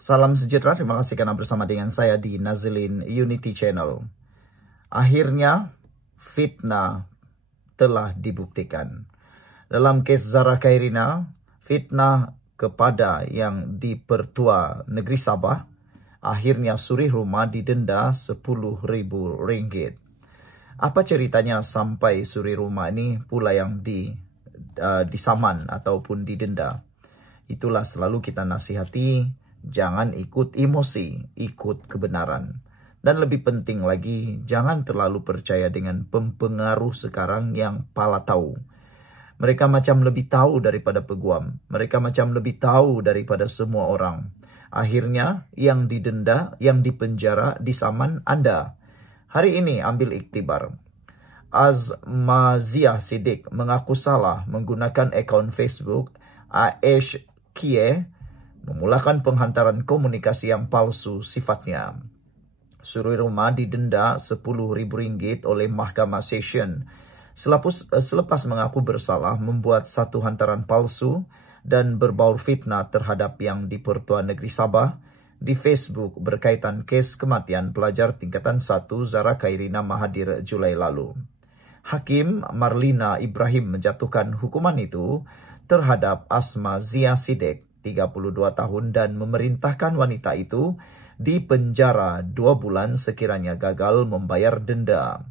Salam sejahtera, terima kasih karena bersama dengan saya di Nazilin Unity Channel. Akhirnya, fitnah telah dibuktikan. Dalam kes Zara Khairina, fitnah kepada yang dipertua negeri Sabah, akhirnya suri rumah didenda Rp10.000. Apa ceritanya sampai suri rumah ini pula yang disaman ataupun didenda? Itulah selalu kita nasihati, jangan ikut emosi, ikut kebenaran. Dan lebih penting lagi, jangan terlalu percaya dengan pempengaruh sekarang yang pala tahu. Mereka macam lebih tahu daripada peguam. Mereka macam lebih tahu daripada semua orang. Akhirnya yang didenda, yang dipenjara, disaman Anda. Hari ini ambil iktibar. Azmazia Siddiq mengaku salah menggunakan akaun Facebook Aish Kie memulakan penghantaran komunikasi yang palsu sifatnya. Suri rumah didenda Rp10.000 oleh Mahkamah Session selepas mengaku bersalah membuat satu hantaran palsu dan berbaur fitnah terhadap yang dipertua negeri Sabah di Facebook berkaitan kes kematian pelajar tingkatan 1 Zara Khairina Mahathir Julai lalu. Hakim Marlina Ibrahim menjatuhkan hukuman itu terhadap Azmazia Siddiq 32 tahun dan memerintahkan wanita itu dipenjara 2 bulan sekiranya gagal membayar denda.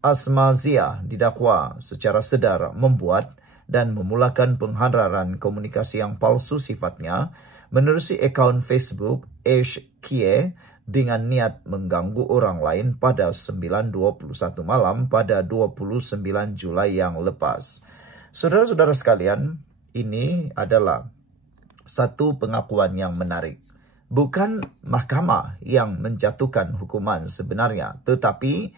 Azmazia didakwa secara sedar membuat dan memulakan penghantaran komunikasi yang palsu sifatnya menerusi akaun Facebook Aish Kie dengan niat mengganggu orang lain pada 9.21 malam pada 29 Julai yang lepas. Saudara-saudara sekalian, ini adalah satu pengakuan yang menarik. Bukan mahkamah yang menjatuhkan hukuman sebenarnya, tetapi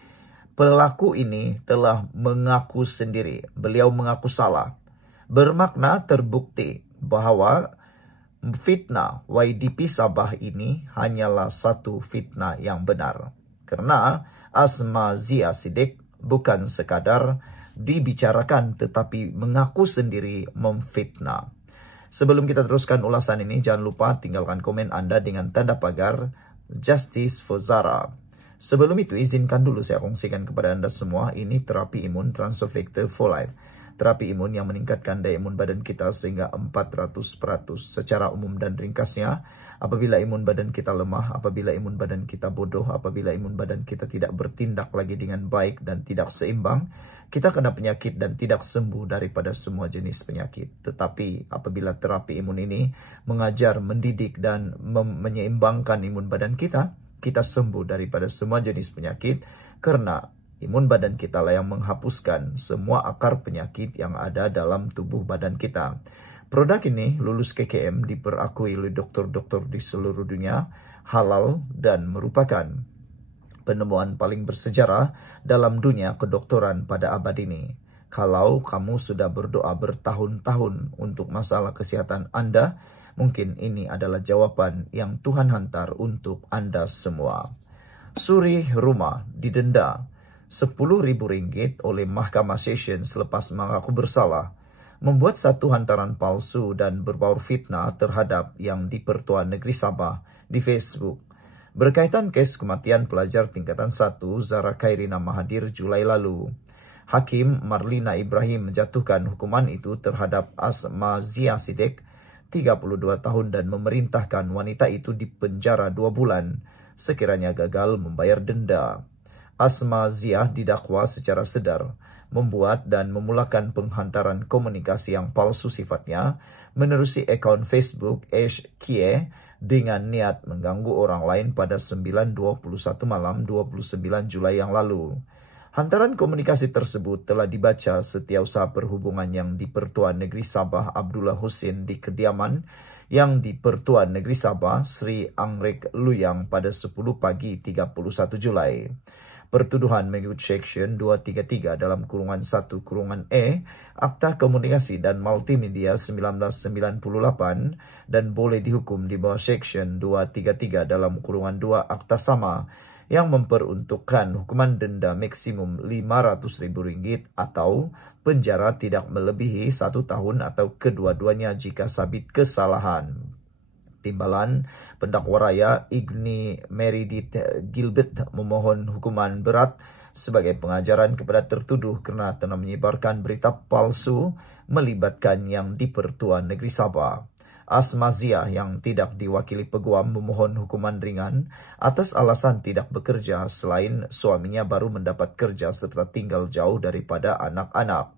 pelaku ini telah mengaku sendiri. Beliau mengaku salah. Bermakna terbukti bahwa fitnah YDP Sabah ini hanyalah satu fitnah yang benar. Karena Azmazia Siddiq bukan sekadar dibicarakan tetapi mengaku sendiri memfitnah. Sebelum kita teruskan ulasan ini, jangan lupa tinggalkan komen Anda dengan tanda pagar Justice for Zara. Sebelum itu, izinkan dulu saya kongsikan kepada Anda semua, ini terapi imun Transfer Factor for Life. Terapi imun yang meningkatkan daya imun badan kita sehingga 400%. Secara umum dan ringkasnya, apabila imun badan kita lemah, apabila imun badan kita bodoh, apabila imun badan kita tidak bertindak lagi dengan baik dan tidak seimbang, kita kena penyakit dan tidak sembuh daripada semua jenis penyakit. Tetapi apabila terapi imun ini mengajar, mendidik dan menyeimbangkan imun badan kita, kita sembuh daripada semua jenis penyakit karena imun badan kita lah yang menghapuskan semua akar penyakit yang ada dalam tubuh badan kita. Produk ini lulus KKM, diperakui oleh dokter-dokter di seluruh dunia, halal dan merupakan penemuan paling bersejarah dalam dunia kedokteran pada abad ini. Kalau kamu sudah berdoa bertahun-tahun untuk masalah kesehatan Anda, mungkin ini adalah jawaban yang Tuhan hantar untuk Anda semua. Suri rumah didenda Rp10.000 oleh Mahkamah Session selepas mengaku bersalah membuat satu hantaran palsu dan berbaur fitnah terhadap yang dipertua negeri Sabah di Facebook berkaitan kes kematian pelajar tingkatan 1 Zara Khairina Mahathir Julai lalu. Hakim Marlina Ibrahim menjatuhkan hukuman itu terhadap Azmazia Siddiq 32 tahun dan memerintahkan wanita itu dipenjara 2 bulan sekiranya gagal membayar denda. Azmazia didakwa secara sedar membuat dan memulakan penghantaran komunikasi yang palsu sifatnya menerusi akaun Facebook Aish Kie dengan niat mengganggu orang lain pada 9.21 malam 29 Julai yang lalu. Hantaran komunikasi tersebut telah dibaca Setiausaha Perhubungan yang dipertua negeri Sabah Abdullah Hussein di kediaman yang dipertua negeri Sabah Sri Anggrek Luyang pada 10 pagi 31 Julai. Pertuduhan mengikut Section 233 dalam kurungan 1 kurungan E Akta Komunikasi dan Multimedia 1998 dan boleh dihukum di bawah Section 233 dalam kurungan 2 Akta sama yang memperuntukkan hukuman denda maksimum Rp500.000 atau penjara tidak melebihi 1 tahun atau kedua-duanya jika sabit kesalahan. Timbalan, pendakwa raya Igni Meredith Gilbert memohon hukuman berat sebagai pengajaran kepada tertuduh kerana telah menyebarkan berita palsu melibatkan Yang di-Pertuan Negeri Sabah. Asmazia yang tidak diwakili peguam memohon hukuman ringan atas alasan tidak bekerja selain suaminya baru mendapat kerja serta tinggal jauh daripada anak-anak.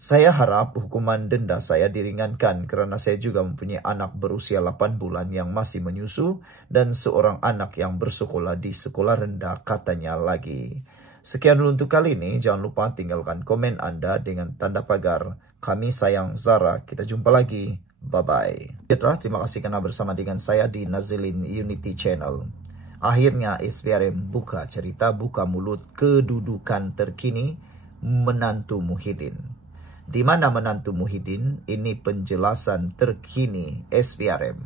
Saya harap hukuman denda saya diringankan kerana saya juga mempunyai anak berusia 8 bulan yang masih menyusu dan seorang anak yang bersekolah di sekolah rendah, katanya lagi. Sekian dulu untuk kali ini. Jangan lupa tinggalkan komen Anda dengan tanda pagar. Kami sayang Zara. Kita jumpa lagi. Bye-bye. Terima kasih kerana bersama dengan saya di Nazilin Unity Channel. Akhirnya SPRM buka cerita, buka mulut kedudukan terkini menantu Muhyiddin. Di mana menantu Muhyiddin? Ini penjelasan terkini SPRM.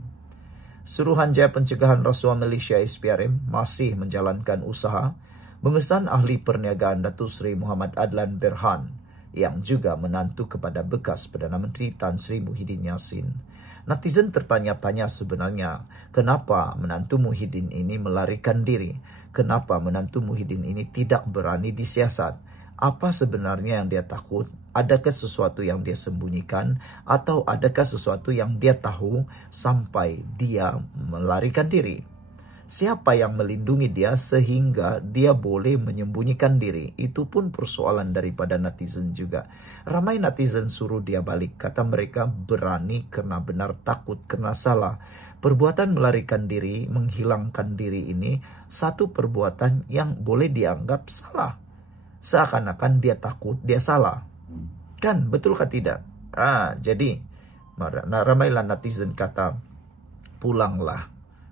Suruhanjaya Pencegahan Rasuah Malaysia SPRM masih menjalankan usaha mengesan ahli perniagaan Datuk Seri Muhammad Adlan Berhan yang juga menantu kepada bekas Perdana Menteri Tan Sri Muhyiddin Yassin. Netizen tertanya-tanya sebenarnya, kenapa menantu Muhyiddin ini melarikan diri? Kenapa menantu Muhyiddin ini tidak berani disiasat? Apa sebenarnya yang dia takut? Adakah sesuatu yang dia sembunyikan? Atau adakah sesuatu yang dia tahu sampai dia melarikan diri? Siapa yang melindungi dia sehingga dia boleh menyembunyikan diri? Itu pun persoalan daripada netizen juga. Ramai netizen suruh dia balik. Kata mereka berani kerana benar, takut kerana salah. Perbuatan melarikan diri, menghilangkan diri ini satu perbuatan yang boleh dianggap salah. Seakan-akan dia takut, dia salah. Kan? Betulkah tidak? Jadi ramailah netizen kata, pulanglah.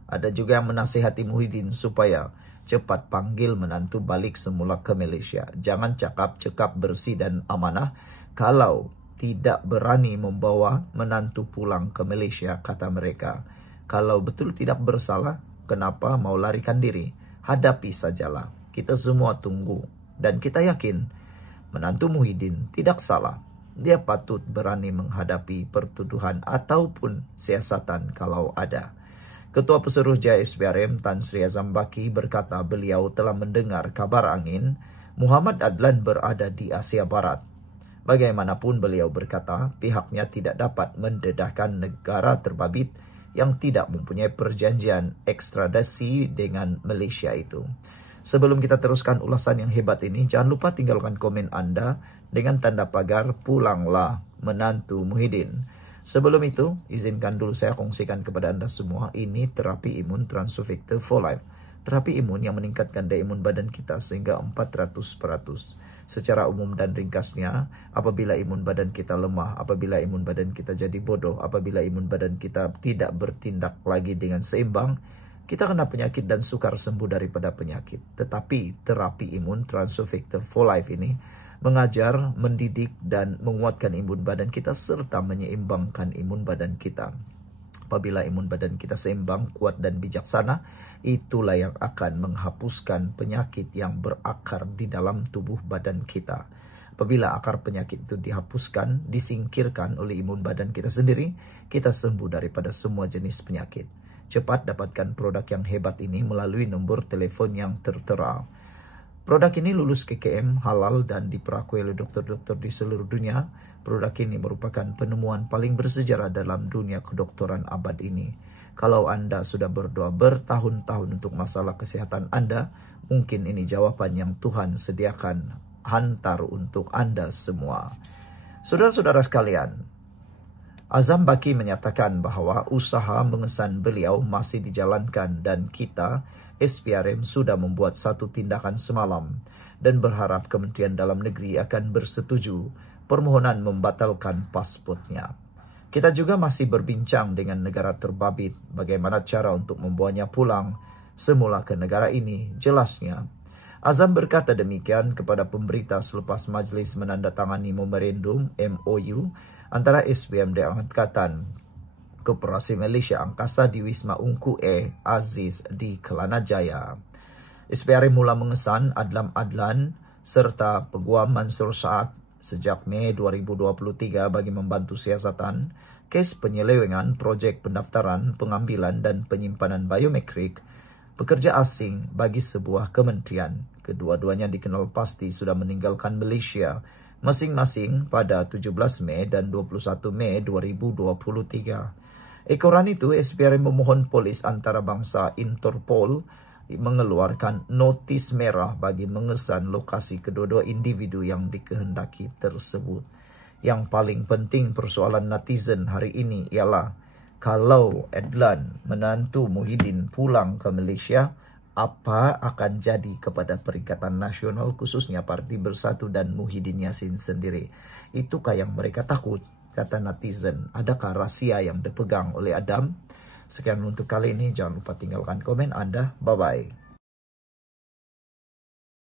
Ada juga yang menasihati Muhyiddin supaya cepat panggil menantu balik semula ke Malaysia. Jangan cakap bersih dan amanah kalau tidak berani membawa menantu pulang ke Malaysia, kata mereka. Kalau betul tidak bersalah, kenapa mau larikan diri? Hadapi sajalah. Kita semua tunggu. Dan kita yakin menantu Muhyiddin tidak salah. Dia patut berani menghadapi pertuduhan ataupun siasatan kalau ada. Ketua Pesuruhjaya SPRM Tan Sri Azam Baki berkata beliau telah mendengar kabar angin Muhammad Adlan berada di Asia Barat. Bagaimanapun beliau berkata pihaknya tidak dapat mendedahkan negara terbabit yang tidak mempunyai perjanjian ekstradisi dengan Malaysia itu. Sebelum kita teruskan ulasan yang hebat ini, jangan lupa tinggalkan komen Anda dengan tanda pagar pulanglah menantu Muhyiddin. Sebelum itu, izinkan dulu saya kongsikan kepada Anda semua, ini terapi imun Transovector for Life. Terapi imun yang meningkatkan daya imun badan kita sehingga 400%. Secara umum dan ringkasnya, apabila imun badan kita lemah, apabila imun badan kita jadi bodoh, apabila imun badan kita tidak bertindak lagi dengan seimbang, kita kena penyakit dan sukar sembuh daripada penyakit. Tetapi terapi imun Transovector for Life ini mengajar, mendidik dan menguatkan imun badan kita serta menyeimbangkan imun badan kita. Apabila imun badan kita seimbang, kuat dan bijaksana, itulah yang akan menghapuskan penyakit yang berakar di dalam tubuh badan kita. Apabila akar penyakit itu dihapuskan, disingkirkan oleh imun badan kita sendiri, kita sembuh daripada semua jenis penyakit. Cepat dapatkan produk yang hebat ini melalui nombor telefon yang tertera. Produk ini lulus KKM, halal dan diperakui oleh dokter-dokter di seluruh dunia. Produk ini merupakan penemuan paling bersejarah dalam dunia kedokteran abad ini. Kalau Anda sudah berdoa bertahun-tahun untuk masalah kesehatan Anda, mungkin ini jawaban yang Tuhan sediakan hantar untuk Anda semua. Saudara-saudara sekalian, Azam Baki menyatakan bahawa usaha mengesan beliau masih dijalankan dan kita SPRM sudah membuat satu tindakan semalam dan berharap Kementerian Dalam Negeri akan bersetuju permohonan membatalkan pasportnya. Kita juga masih berbincang dengan negara terbabit bagaimana cara untuk membawanya pulang semula ke negara ini. Jelasnya, Azam berkata demikian kepada pemberita selepas majlis menandatangani memorandum MOU antara SPM dan Angkatan Koperasi Malaysia Angkasa di Wisma Ungku Aziz di Kelana Jaya. SPRM mula mengesan Adlan Adlan serta Peguam Mansur Saad sejak Mei 2023 bagi membantu siasatan kes penyelewengan proyek pendaftaran, pengambilan dan penyimpanan biometrik pekerja asing bagi sebuah kementerian. Kedua-duanya dikenal pasti sudah meninggalkan Malaysia masing-masing pada 17 Mei dan 21 Mei 2023. Ekoran itu, SPRM memohon polis antarabangsa Interpol mengeluarkan notis merah bagi mengesan lokasi kedua-dua individu yang dikehendaki tersebut. Yang paling penting persoalan netizen hari ini ialah kalau Adlan menantu Muhyiddin pulang ke Malaysia, apa akan jadi kepada Perikatan Nasional khususnya Parti Bersatu dan Muhyiddin Yassin sendiri? Itukah yang mereka takut? Kata netizen, adakah rahsia yang dipegang oleh Adam? Sekian untuk kali ini, jangan lupa tinggalkan komen Anda. Bye-bye.